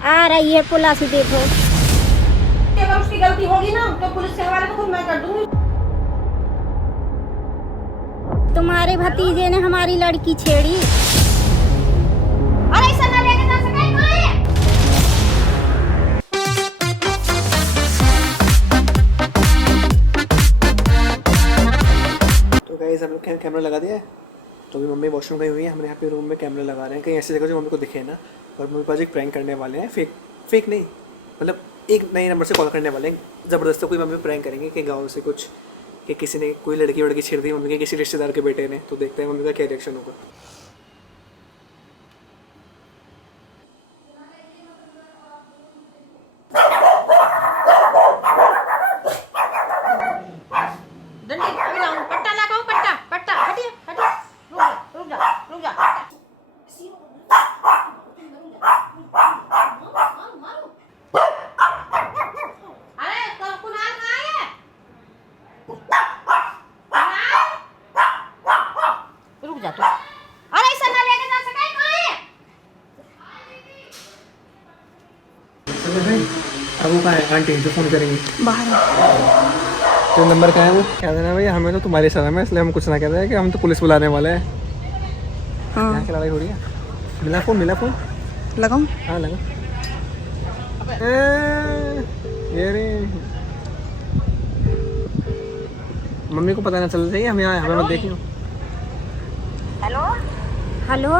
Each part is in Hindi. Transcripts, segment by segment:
आ रही है पुलिस, देखो। अगर उसकी गलती होगी ना तो पुलिस के हवाले तो खुद मैं कर दूंगी। तुम्हारे भतीजे ने हमारी लड़की छेड़ी। अरे ऐसा ना लेके जा सके कहां है? तो गाइस हम लोग कैमरा लगा दिया है। तो अभी मम्मी वॉशरूम गई हुई है, हमारे यहाँ पे रूम में कैमरा लगा रहे हैं कहीं ऐसी जगह जो मम्मी को दिखे ना। और मम्मी पास एक प्रैंक करने वाले हैं, फेक नहीं, मतलब एक नए नंबर से कॉल करने वाले हैं। ज़बरदस्ती कोई मम्मी प्रैंक करेंगे कि गाँव से कुछ कि किसी ने कोई लड़की वड़की छेड़ दी मम्मी के किसी रिश्तेदार के बेटे ने। तो देखते हैं मम्मी का क्या रिएक्शन होगा। डंडी अभी लाऊं, पट्टा लगाऊं, पट्टा पट्टा हटिए हटिए, रुक जा अरे तो कुणाल कहां है? रुक जा तू। अरे ऐसा ना लेके जा सके कहां है? अब वो कहाँ है? आंटी जो फ़ोन करेंगी बाहर तो नंबर कहाँ है? वो क्या देना भैया, हमें तो तुम्हारी शर्म है इसलिए हम कुछ ना कहते हैं कि हम तो पुलिस बुलाने वाले हैं। यहाँ की लड़ाई हो रही है। मिला फ़ोन लगाऊं? हाँ लगा। ये रे मम्मी को पता ना चलना चाहिए हम यहाँ, हमें मत देखियो। हेलो हेलो,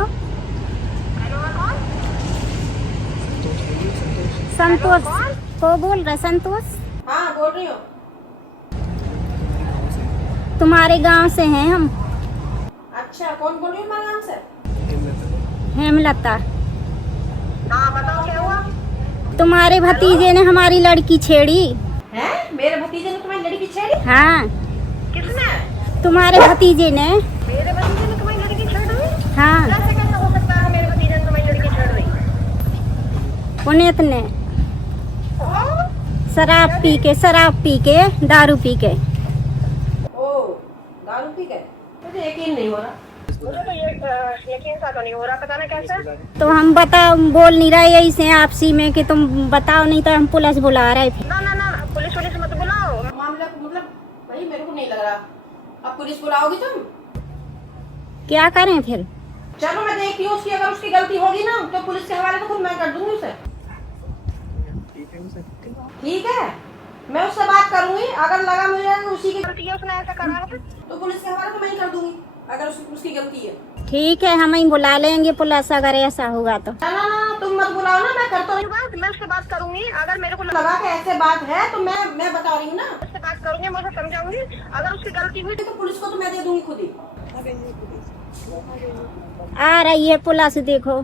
संतोष को बोल रहे? संतोष, हाँ बोल रही हूँ। तुम्हारे गांव से हैं हम। अच्छा कौन बोल रही हूँ? मैं नाम से हेमलता। हाँ बताओ क्या हुआ? तुम्हारे भतीजे ने हमारी लड़की छेड़ी। हैं? मेरे भतीजे ने तुम्हारी लड़की छेड़ी? हाँ, किसने? तुम्हारे भतीजे ने। मेरे भतीजे ने तुम्हारी लड़की छेड़ दी? हाँ, कैसे हो सकता है मेरे भतीजे ने तुम्हारी लड़की छेड़ दी? पुनीत ने शराब पी के दारू पी के। ओ दारू पी गए? मुझे यकीन नहीं हो रहा। मुझे तो यकीन सा तो नहीं हो रहा, पता ना कैसे। तो हम बोल नहीं रहे ऐसे आपसी में कि तुम बताओ, नहीं तो हम पुलिस बुला रहे थे। ना ना ना पुलिस मत बुलाओ। मामला मतलब भाई मेरे को नहीं लग रहा अब पुलिस बुलाओगी तुम। क्या करें फिर? चलो मैं देखती हूँ उसकी, अगर उसकी गलती होगी ना तो पुलिस के हवाले तो खुद मैं कर दूंगी उसे। ठीक है मैं उससे बात करूंगी, अगर लगा मुझे उसी की गलती है, उसने ऐसा करा है तो पुलिस के हवाले तो मैं ही कर दूंगी अगर उसकी गलती है। ठीक है, हम ही बुला लेंगे पुलिस अगर ऐसा होगा तो। ना ना ना तुम मत बुलाओ ना, मैं करता हूँ बात, मैं उससे बात करूंगी। अगर मेरे को लगा कि ऐसे बात है तो मैं बता रही हूँ ना, उससे बात करूंगी, मैं उसे समझाऊंगी। अगर उसकी गलती हुई तो पुलिस को तो मैं दे दूंगी खुद ही। आ रही है पुलिस, देखो।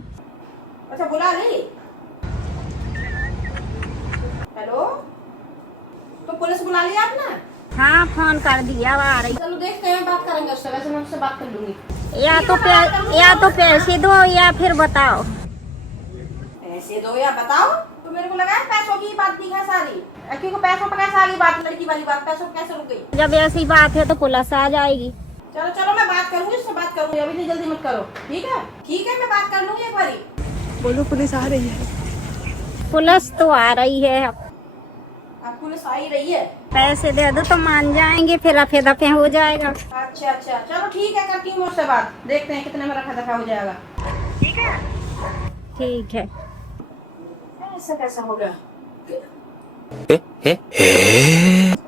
अच्छा बुला ली? हेलो तो पुलिस बुला लिया आपने? हाँ, फोन कर दिया, आ रही। चलो देखते हैं, बात करेंगे उससे, वैसे मैं उससे बात कर लूंगी। या तो पैसे दो या फिर बताओ। पैसे दो या बताओ? तो मेरे को लगा है पैसों की बात दिखा सारी, क्योंकि पैसों पर कैसे आ गई बात, लड़की वाली बात पैसों पर कैसे रुक गई? जब ऐसी बात है तो पुलिस आ जाएगी। चलो चलो मैं बात करूंगी, उससे बात करूंगी, अभी नहीं जल्दी मत करो। ठीक है मैं बात कर लूंगी एक बारी। बोलो पुलिस आ रही है। पुलिस तो आ रही है। अब पुलिस आ ही रही है? पैसे दे दो तो मान जाएंगे, फिर रफे दफे हो जाएगा। अच्छा चलो ठीक है, करती हूँ उससे बात, देखते हैं कितने में रखा दफा हो जाएगा। ठीक है ठीक है। ऐसा कैसा हो गया?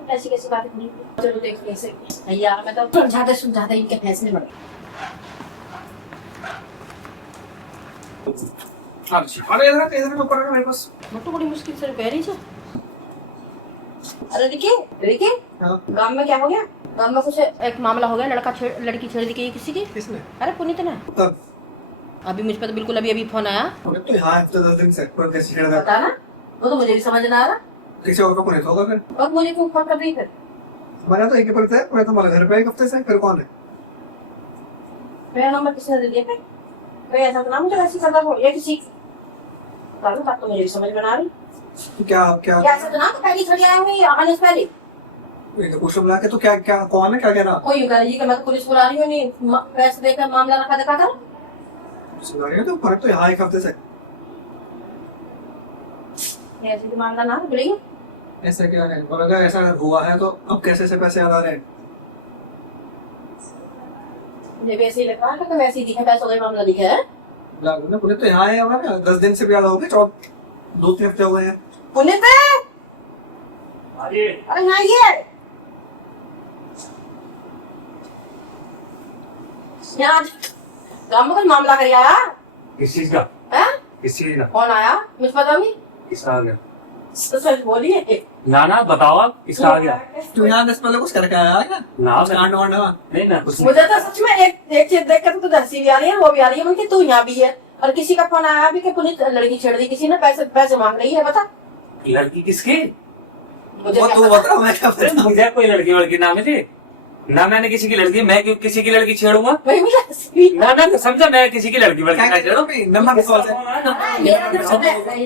ऐसी कैसी बात नहीं, चलो देखते हैं। यार मैं तो समझाते इनके फैसले में। अरे इधर कैसे ऊपर मेरे पास मोटू बड़ी मुश्किल से कह रही है। अरे देखिए गांव में क्या हो गया? गांव में कुछ एक मामला हो गया, लड़की छेड़ दी गई किसी की। किसने? अरे पुनीत ने। तब अभी मुझ पर तो बिल्कुल अभी फोन आया। तो यहाँ हफ्ते 10 दिन से पर कैसे छेड़ रहा पता ना, वो तो मुझे भी समझ ना आ रहा। किसी और को पुनीत होगा फिर। और मुझे क्यों फोन कर रही फिर? हमारा तो एक ही पुनीत है, पुनीत हमारे घर पे एक हफ्ते से, फिर कौन है? मेरा नंबर किसने दे दिया फिर? कोई ऐसा तो ना मुझे वैसे करना हो या किसी बात तो मुझे भी समझ में ना आ रही। क्या ऐसा तो ना पहली छड़ी आए हुए आने से पहले ये तो कुछ बुला के तो क्या कौन है, क्या कह रहा? कोई यूं कह रही है कि मैं तो पुलिस बुला रही हूँ, नहीं पैसे देकर मामला रखा दिखा कर सुना रही है तो फर्क तो यहाँ एक हफ्ते से। ऐसे तो मामला ना बोलेंगे। ऐसा क्या है, और अगर ऐसा हुआ है तो अब कैसे से पैसे आ रहे हैं? मुझे वैसे ही लगा कि वैसे ही दिखा, पैसों का मामला दिखा है। पुनीत तो यहाँ है हमारे 10 दिन से भी ज्यादा हो गए, 2-3 हफ्ते हो गए हैं। पुनीत अरे यहाँ ये यहाँ गांव में कोई मामला कर आया। किस चीज का? हैं? किस चीज का? कौन आया मुझे पता नहीं। किसका आ गया? तो सच बोलिए। ना बताओ आप, किसका आ गया? तू यहाँ 10 पहले कुछ करके आया है क्या? ना कांड वांड हुआ? नहीं ना कुछ मुझे तो सच में एक चीज देख कर तो हंसी भी आ रही है, वो भी आ रही है उनकी, तू यहाँ भी है और किसी का फोन आया भी कि पुनीत लड़की छेड़ दी किसी ने, पैसे मांग रही है। बता लड़की किसकी? मुझे वो क्या तू पता? बता, मैं क्या अरे बताऊं? मुझे कोई लड़की वड़की ना मिली ना, मैंने किसी की लड़की, मैं क्यों किसी की लड़की छेड़ूंगा? वही मुझे हंसी भी ना तो समझा, मैं किसी की लड़की वड़की क्या ना कहते हो छेड़ूं। भाई? नंबर किसका है? हाँ, मेरा तो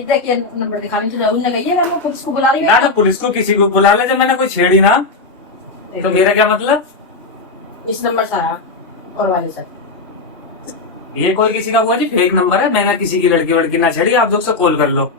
देखिए नंबर दिखाने तो उन्होंने कही है, मैं पुलिस को बुला रही ना हूँ। पुलिस को किसी को बुला ले, जब मैंने कोई छेड़ी ना तो मेरा क्या मतलब? इस नंबर से आया और वाले से। ये कोई किसी का हुआ जी फेक नंबर है, मैंने किसी की लड़की वड़की ना छेड़ी, आप लोग से कॉल कर लो।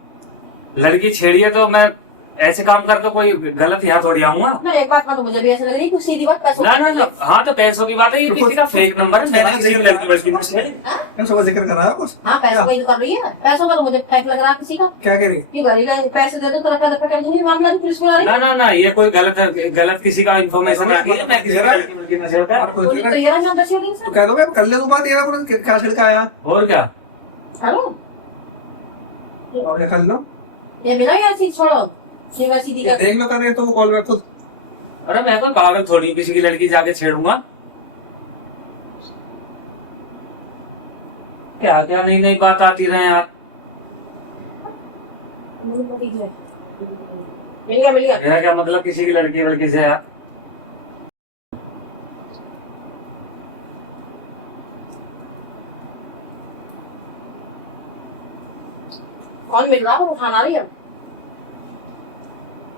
लड़की छेड़ी है तो मैं ऐसे काम कर, तो कोई गलत यहाँ थोड़ी आऊंगा ना एक बात तो मुझे भी ऐसा लग रही है, कुछ सीधी बात पैसों ना। हाँ तो पैसों की बात है, ये किसी का फेक नंबर है, मैंने किसी की लड़की वड़की ना छेड़ी। क्या उसका जिक्र कर रहा है कुछ? हाँ पैसों का ही तो कर रही है, पैसों का तो मुझे फेक लग रहा है किसी का। क्या कह रही? ये गरीब है, पैसे दे दो तो रखा कर दूंगी, मामला पुलिस बुला रही है। ना ये कोई गलत किसी का इन्फॉर्मेशन आ गई है, मैं किसी की लड़की वड़की ना छेड़ता। पुलिस तो ये रहा मैं 10 दिन तो से। कह दो मैं कर ले, तू बात, ये ना क्या छिड़का आया और क्या? हेलो और क्या कर लो, ये बिना यार चीज छोड़ो, सीधा सीधी कर। देख लो कर रही है तो वो कॉल बैक खुद। अरे मैं कोई पागल थोड़ी हूँ, किसी की लड़की जाके छेड़ूंगा? क्या क्या नई बात आती रहे यार। मिल गया मेरा क्या मतलब किसी की लड़की वड़की से यार? कौन मिल रहा है, वो उठाना रही है।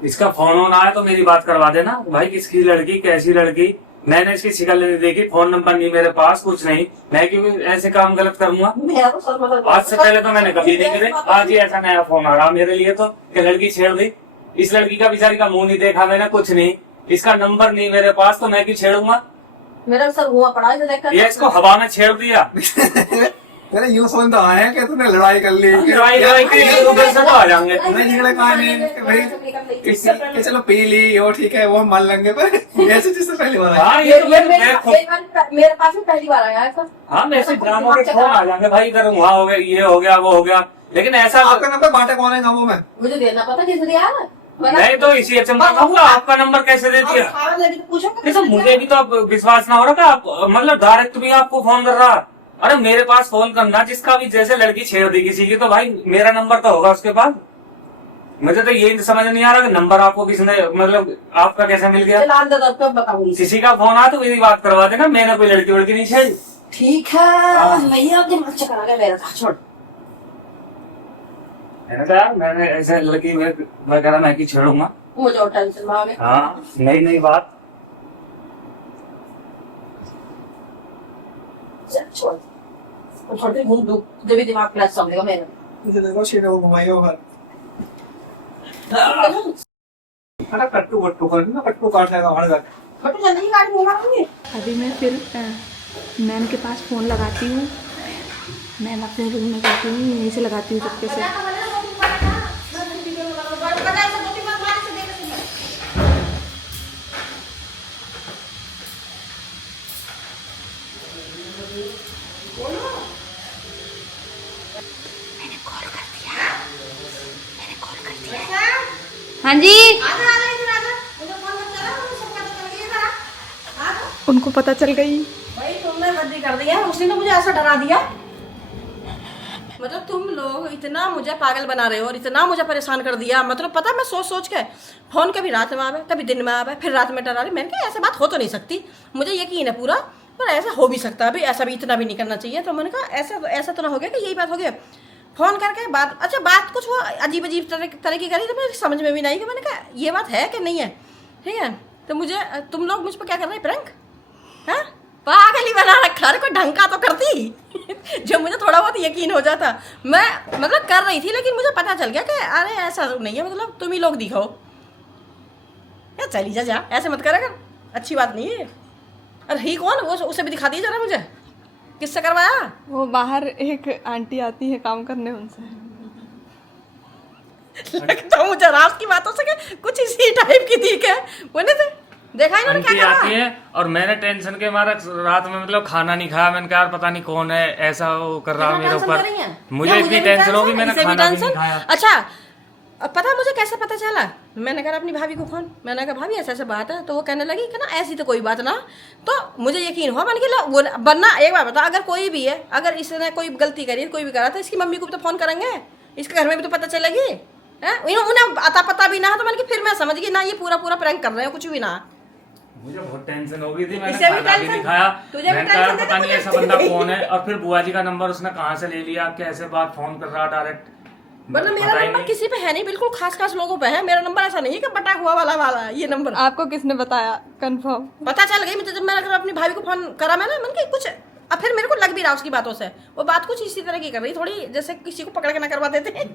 इसका फोन ऑन आया तो मेरी बात करवा देना भाई, किसकी लड़की, कैसी लड़की, मैंने इसकी शिकल नहीं देखी, फोन नंबर नहीं मेरे पास, कुछ नहीं, मैं क्यों ऐसे काम गलत करूंगा? मेरा तो सर मतलब आज से पहले तो मैंने कभी नहीं करे, आज ही ऐसा नया फोन आ रहा मेरे लिए तो कि लड़की छेड़ दी। इस लड़की का बेचारी का मुंह नहीं देखा मैंने, कुछ नहीं, इसका नंबर नहीं मेरे पास, तो मैं क्यों छेड़ूंगा? मेरा भी सर हुआ पड़ा है, देखकर ये इसको हवा में छेड़ दिया। तेरे यूं समझ तो आया कि तूने लड़ाई कर ली, लड़ाई के लिए तो उधर से तो आ जाएंगे। नहीं झगड़ा कहा नहीं भाई, कि चलो पी ली वो ठीक है, वो हम मान लेंगे, पर ऐसे जिससे पहली बार आया। हाँ ये ये तो मेरे मेरे पास में पहली बार आया है सर। हाँ वैसे ड्रामों के फोन आ जाएंगे भाई, इधर वहाँ हो गया, ये हो गया, वो हो गया, लेकिन ऐसा आपका नंबर बांटा कौन है गाँवों में? मुझे देना पता किसे दिया है। नहीं तो इसी चमका होगा, आपका नंबर कैसे दे दिया? ये तो मुझे भी तो अब विश्वास ना हो रहा था, आप मतलब डायरेक्ट भी आपको फोन कर रहा। अरे मेरे पास फोन करना, जिसका भी जैसे लड़की छेड़ दी किसी की, तो भाई मेरा नंबर तो होगा उसके पास। मुझे तो ये समझ नहीं आ रहा कि नंबर आपको किसने, मतलब आपका कैसे मिल गया? बताऊंगी किसी का फोन आ तो मेरी बात करवा देना, मैंने कोई लड़की वड़की नहीं छेड़ी। ठीक है, भैया दिमाग चकरा गया मेरा, छोड़। मैंने कहा मैंने ऐसे लड़की वगैरह मैं की छेड़ूंगा। मुझे और टेंशन में आ गया। हाँ नई बात। छोड़ छोड़ते घूम दू, जब भी दिमाग प्लस समझेगा मेरा। मुझे देखो शीरे को घुमाइयो बाहर। अरे कट्टू कट्टू कर ना, कट्टू काट लेगा बाहर जाके। बट जल्दी गाड़ी घुमा दूंगी। अभी मैं फिर मैम के पास फ़ोन लगाती हूँ, मैम अपने रूम में जाती हूँ, यहीं से लगाती हूँ चुपके से। हाँ जी, उनको पता चल गई। भाई तुमने गलती कर दी है, उसने तो मुझे ऐसा डरा दिया। मतलब तुम लोग इतना मुझे पागल बना रहे हो और इतना मुझे परेशान कर दिया। मतलब पता है मैं सोच के फोन कभी रात में आवे, कभी दिन में आवे, फिर रात में डरा रही। मैंने कहा ऐसे बात हो तो नहीं सकती, मुझे यकीन है पूरा, पर ऐसा हो भी सकता है अभी, ऐसा भी इतना भी नहीं करना चाहिए। तो मैंने कहा ऐसा तो ना हो गया कि यही बात हो गया। फोन करके बात, अच्छा बात कुछ वो अजीब तरह की करी, तो मुझे समझ में भी नहीं कि मैंने कहा ये बात है कि नहीं है। ठीक है, तो मुझे तुम लोग मुझ पर क्या कर रहे हैं, प्रैंक? हाँ पागल ही बना रखा, अरे कोई ढंग का तो करती जो मुझे थोड़ा बहुत यकीन हो जाता। मैं मतलब कर रही थी, लेकिन मुझे पता चल गया कि अरे ऐसा नहीं है, मतलब तुम ही लोग दिखाओ या चली जा, ऐसे मत करा कर, अच्छी बात नहीं है। अरे ही कौन वो, उसे भी दिखा दिया जरा मुझे, किससे करवाया? वो बाहर एक आंटी आती है काम करने, उनसे। लगता है मुझे रात की बातों से कि कुछ इसी टाइप की थी क्या, बोले थे देखा इन्होंने आंटी क्या आती करा? है और मैंने टेंशन के मारे रात में मतलब खाना नहीं खाया। मैंने कहा यार पता नहीं कौन है ऐसा वो कर रहा है मेरे टेंशन कर ऊपर, रही हैं? मुझे या इतनी भी टेंशन होगी मैंने इसे भी खाना भी टेंशन? नहीं खाया। अच्छा अब पता है मुझे कैसे पता चला? मैंने कहा अपनी भाभी को फोन, मैंने कहा भाभी ऐसा ऐसा बात है, तो वो कहने लगी कि ना ऐसी तो कोई बात ना। तो मुझे यकीन हुआ, मैंने कहा वो वरना एक बात बता, अगर कोई भी है, अगर इसने कोई गलती करी, कोई भी करा, तो इसकी मम्मी को भी तो फोन करेंगे, इसके घर में भी तो पता चलेगी। उन्हें अता पता भी ना, तो मैंने फिर मैं समझ गई ना ये पूरा पूरा प्रैंक कर रहे हो, कुछ भी ना। मुझे बहुत टेंशन हो गई थी, मैंने इसे भी खाना भी टेंशन- नहीं खाया। तुझे भी मैंने कहा टेंशन पता नहीं देती ऐसा है। बंदा कौन है, और फिर बुआ जी का नंबर उसने कहाँ से ले लिया, कैसे बात फोन कर रहा डायरेक्ट, मतलब मेरा नंबर किसी पे है नहीं, बिल्कुल खास खास लोगों पे है मेरा नंबर, ऐसा नहीं है कि बटा हुआ वाला ये नंबर। आपको किसने बताया कंफर्म? पता चल गई मुझे जब मैंने अपनी भाभी को फोन करा, मैंने कहा कुछ, अब फिर मेरे को लग भी रहा उसकी बातों से, वो बात कुछ इसी तरह की कर रही, थोड़ी जैसे किसी को पकड़ के ना करवा देते।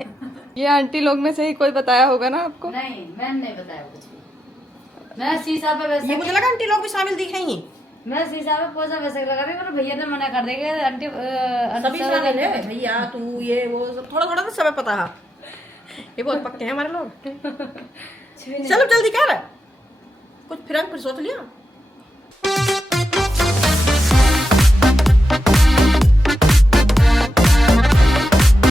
ये आंटी लोग में से ही कोई बताया होगा ना आपको? नहीं मैंने नहीं बताया कुछ भी। मैं शीशा पे वैसे ये मुझे लगा आंटी लोग भी शामिल दिखेंगी। मैं शीशा पे पोछा वैसे लगा रही, पर भैया ने मना कर देगा आंटी सभी शामिल है भैया, तू ये वो सब थोड़ा थोड़ा तो सब पता है, ये बहुत पक्के हैं हमारे लोग। चलो जल्दी कर, कुछ फिर सोच लिया।